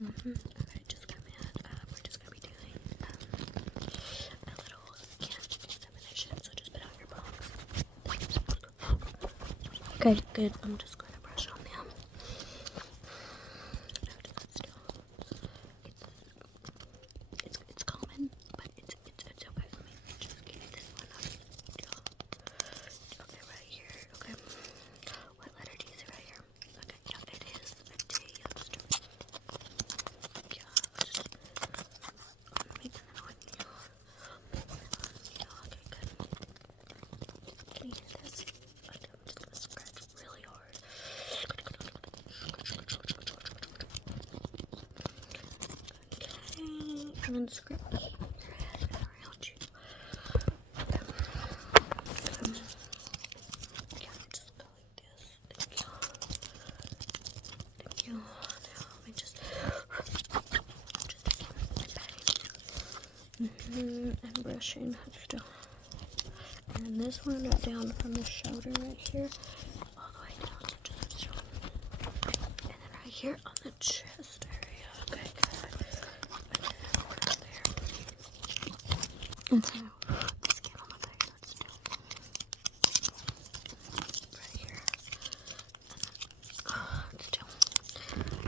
Okay, just come in. We're just gonna be doing a little skin examination, so just put out your palms. Okay, good. I'm just gonna brush on them. It's common, but it's okay for me. Just give this one up. Okay, right here. Okay. What letter do you see right here? Okay, yeah, it is a T. I'm making it on you. Okay, good. Can you hear this? I'm just gonna scratch really hard. Okay, and then scratch your head around you. Yeah, just go like this. Thank you. Thank you. Now let me just and brushing still. And then this one right down from the shoulder right here, all the way down to the shoulder. And then right here on the chest area. Okay, good. And then right there. Okay. The skin on my face, that's still right here. It's still.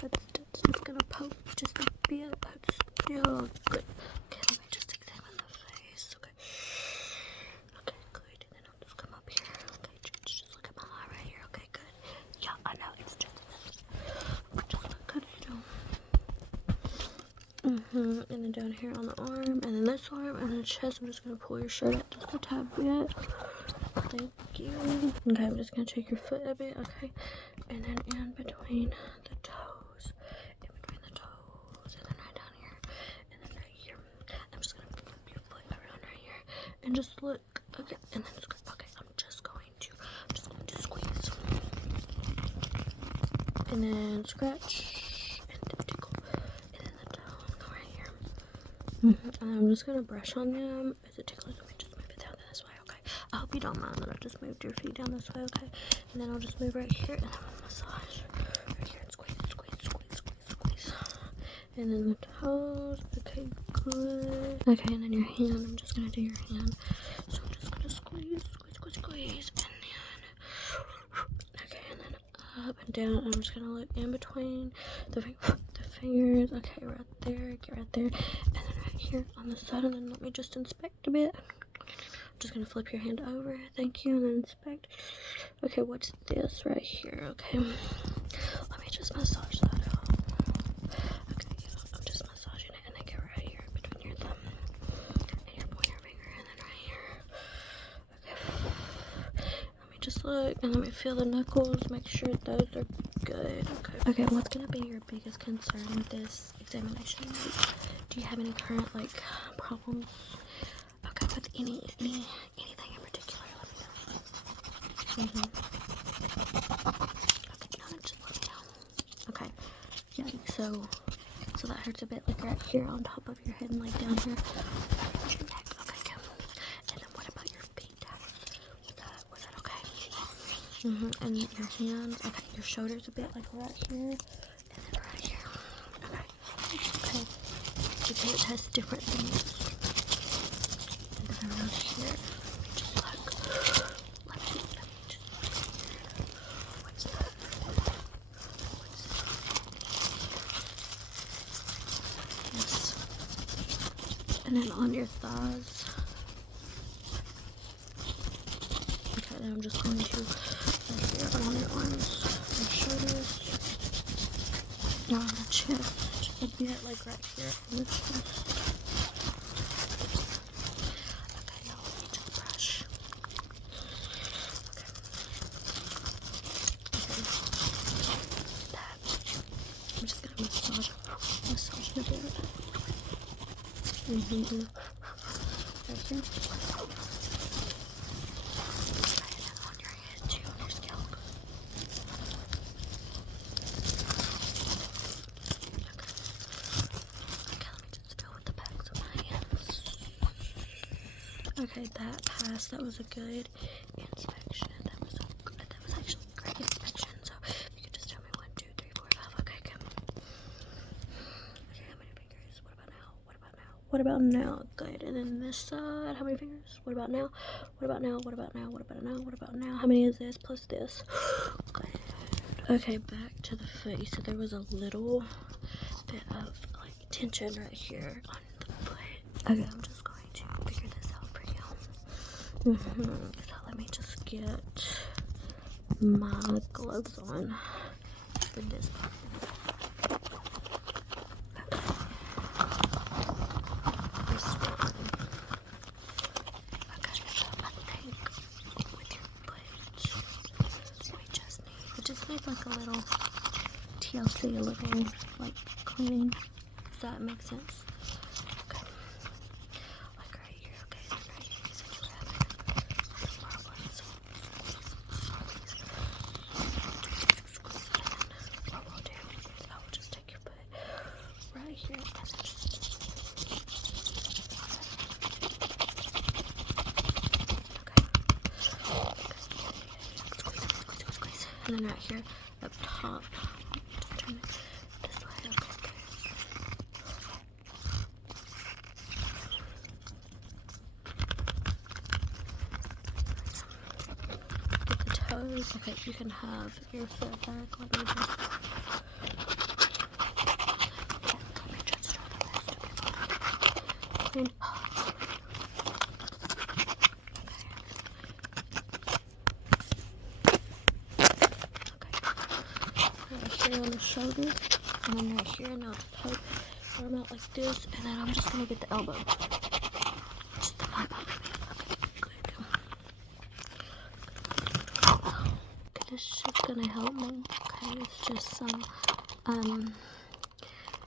It's just gonna poke just a bit, but still good. Okay, let me just examine the face. Okay. Okay, good. And then I'll just come up here. Okay, just look at my eye right here. Okay, good. Yeah, I know it's just look good still. And then down here on the arm, and then this arm, and the chest. I'm just gonna pull your shirt up just a tad bit. Thank you. Okay, I'm just gonna take your foot a bit. Okay, and then in between the toes, and then right down here, and then right here. I'm just gonna flip your foot around right here, and just look. Okay, and then okay, I'm just going to squeeze, and then scratch, and then tickle, and then the toe, go right here. And I'm just gonna brush on them. Is it tickling? Let me just move it down this way. Okay. I hope you don't mind that I just moved your feet down this way. Okay. And then I'll just move right here, and then I'll massage right here and squeeze. And then the toes. Okay, good. Okay, and then your hand. I'm just gonna do your hand. So I'm just gonna squeeze, and then okay, and then up and down. And I'm just gonna look in between the fingers. Okay, right there. Get right there, and then right here on the side. And then let me just inspect a bit. I'm just gonna flip your hand over. Thank you, and then inspect. Okay, what's this right here? Okay, let me just massage that out. Okay, yeah, I'm just massaging it, and then get right here between your thumb and your pointer finger, and then right here. Okay, let me just look, and let me feel the knuckles. Make sure those are good. Okay, what's gonna be your biggest concern with this examination? Do you have any current problems? Okay, with anything in particular, let me know. Okay, no, just let me know. Okay, yeah, so that hurts a bit, right here on top of your head and down here. Your neck. Okay, good. And then what about your feet? Was that okay? And your hands. Okay, your shoulders a bit, right here, and then right here. Okay. Okay, it has different things. And then around here. Just let me just look here. What's that? Yes. And then on your thighs. Okay, then I'm just going to right here on your arms, your shoulders, on the chest, a bit right here on the chest. Okay, now let me just brush. Okay. That. I'm just gonna massage it a bit. Right here. Okay, and then on your head too, on your scalp. Okay, let me just go with the backs of my hands. Okay, that passed. That was a good inspection. That was actually a great inspection. So you could just tell me 1, 2, 3, 4, 5. Okay, good. What about now? Good. And then this side, how many fingers? What about now? What about now? What about now? What about now? What about now? How many is this plus this? Good. Okay, back to the face. So there was a little bit of like tension right here on the foot. Okay, I'm just going to figure this out for you. So let me just get my gloves on for this part. Needs like a little TLC, a little like cleaning. Does that make sense? Okay. Like right here, okay, and right here you said you were having some problems. What we'll do is I will just take your foot right here and then just squeeze. And then right here up top, just turn it this way. Okay. Get the toes. Okay, you can have your foot back. Let me just try the rest. Okay. On the shoulder, and then right here, and I'll just hold your arm out like this, and then I'm just gonna get the elbow. Just the elbow. Okay, this is just gonna help me. Okay, it's just some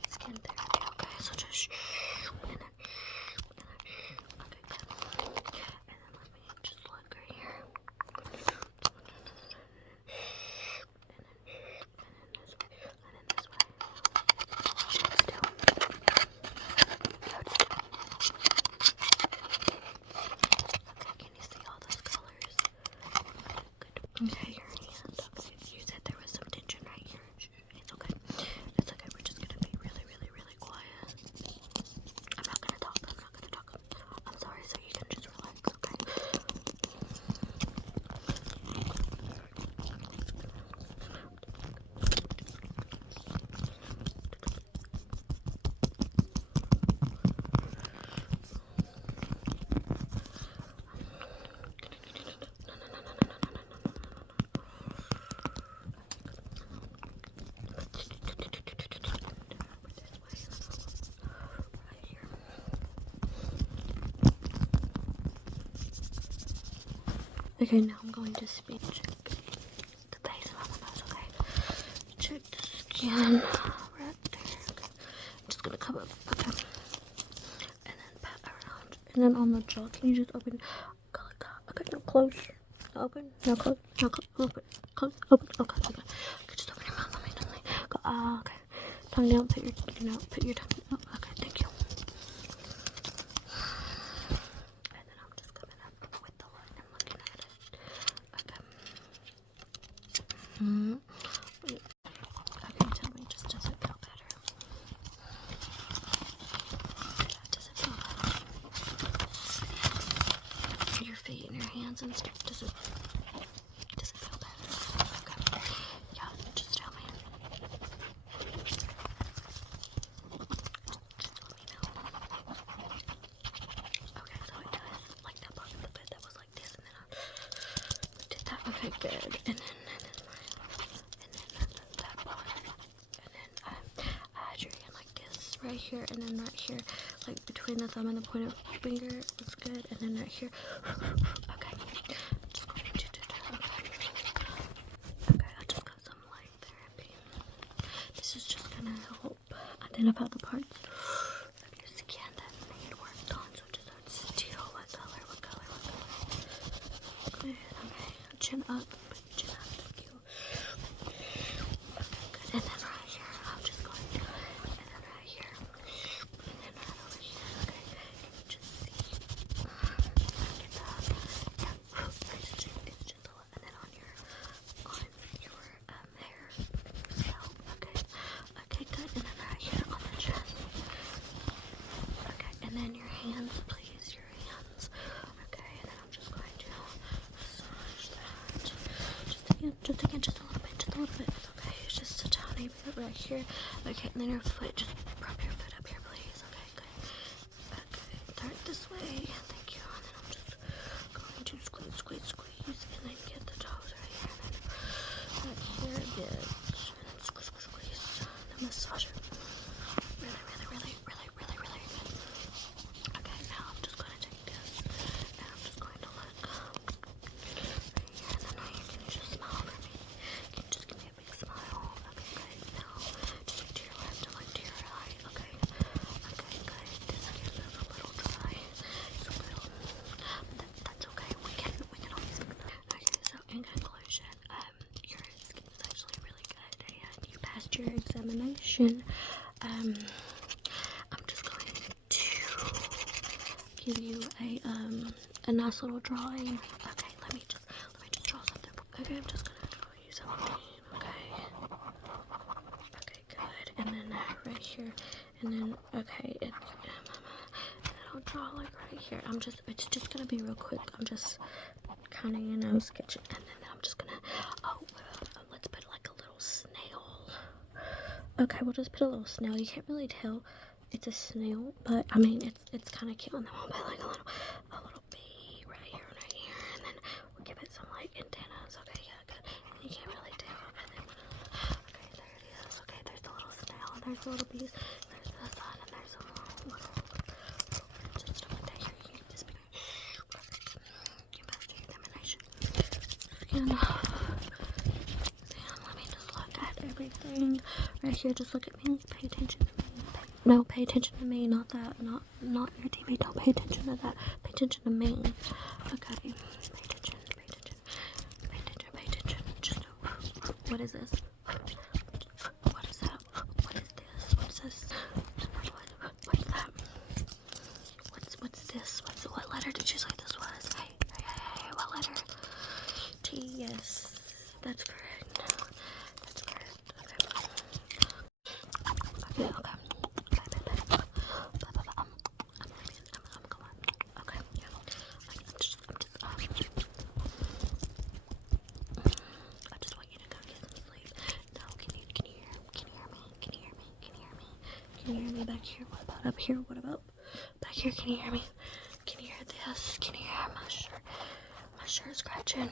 skin therapy. Okay, so just and then okay, good. And then let me just look right here. Okay, your hand. Okay, you said there was some tension right here. It's okay. It's okay. We're just gonna be really, really, really quiet. I'm not gonna talk. I'm sorry, so you can just relax, okay? Okay, now I'm going to check the base of my nose, okay? Check the skin right there, okay? I'm just gonna come up, okay? And then pat around. And then on the jaw, can you just open? Go like that. Okay, no, close. No, open. No, close. No, close. Open. Close. Open. Okay, okay. Okay, just open your mouth. Let me. Go, okay. Tongue down. Put your tongue out. Okay, thank you. And then I'm just coming up with the light. I'm looking at it. Okay, tell me, just does it feel better? Does it feel better? Your feet and your hands and stuff, does it feel better? Okay. Yeah, just tell me. Just let me know. Okay, so it does. Like that part of the bed that was like this, and then I did that. Okay, good. And then that part, and then I had your hand like this right here, and then right here, like between the thumb and the pointer finger, was good, and then right here. Okay, just going to do okay, I just got some light therapy. This is just gonna help identify the parts of your skin that need worked on, so just still what color. Good, okay, chin up. And then right here, I'm just going, and then right here, and then right over here, okay, can you just see, get that, yeah, it's just a lot, and then on your hair, scalp, okay, good, and then right here on the chest, here. Okay, and then your foot, just prop your foot up here, please. Okay, good. Okay, turn it this way. Thank you. And then I'm just going to squeeze, and then get the toes right here, and then back here a bit, and then squeeze, and then massage it. Really good. Okay, now I'm just going to take this, and I'm just going to look right here, and then right here, can you just smile for me? Can you just give me a big smile? Okay, good. Now, just look to your left and look to your right. Okay, good. This skin feels a little dry. It's a little, but that's okay. We can always fix that. Okay, so in conclusion, your skin is actually really good, and you passed your examination. I'm just going to give you a nice little drawing. Okay, let me just draw something. Okay, I'm just gonna draw you something. Okay, good. And then right here, and then okay, and then I'll draw like right here. It's just gonna be real quick. I'm just kind of sketching, and then I'm just gonna let's put like a little snail. Okay, we'll just put a little snail. You can't really tell it's a snail, but I mean it's kind of cute. And then we'll put like a little bee right here, and then we'll give it some like antennas. Okay, yeah, good. And you can't really tell. And then okay, there it is. Okay, there's the little snail, and there's the little bees. There's the sun, and there's some little stuff like that. Here, you can just be. You passed your examination. Skin. Let me just look at everything right here. Just look at me. Pay attention to me. No, pay attention to me. Not that. Not your TV. Don't pay attention to that. Pay attention to me. Okay. Pay attention. Just what is this? What is that? What is this? What's this? What's that? What's this? What letter did you say this was? Hey, what letter? T. Yes, that's correct. Okay. I'm going. Okay, yeah. I just want you to go get some sleep. No, can you hear me? Can you hear me back here? What about up here? What about back here? Can you hear me? Can you hear this? Can you hear my shirt scratching?